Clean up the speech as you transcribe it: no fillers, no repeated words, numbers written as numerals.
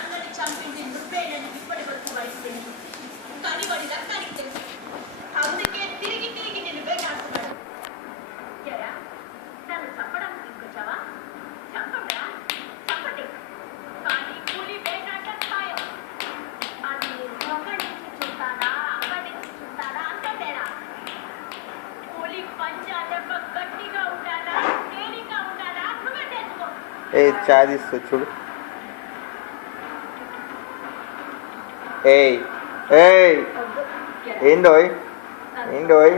అన్నని చంపింది నువ్వేనని ఇప్పటి వరకు బయటకు కానీ వాడి రక్తానికి తెలుసు. అందుకే తిరిగి తిరిగి నిన్ను వేటాడుతున్నాడు. ఎరా నన్ను చంపడానికి తీసుకొచ్చావా? చంపండిరా, చంపండి. కానీ కూలి వేటాడటం ఖాయం. అది ఒకటి నుంచి చూస్తానా అక్కడి నుంచి చూస్తానా అంతే తేడా. కూలి పంచా దెబ్బ గట్టిగా ఉండాలా తేలిగ్గా ఉండాలా నువ్వే తెలుసుకో. ఏ చాయ్ తీస్తా చూడు. ఏయ్ ఏయ్ ఏందోయ్ ఏందోయ్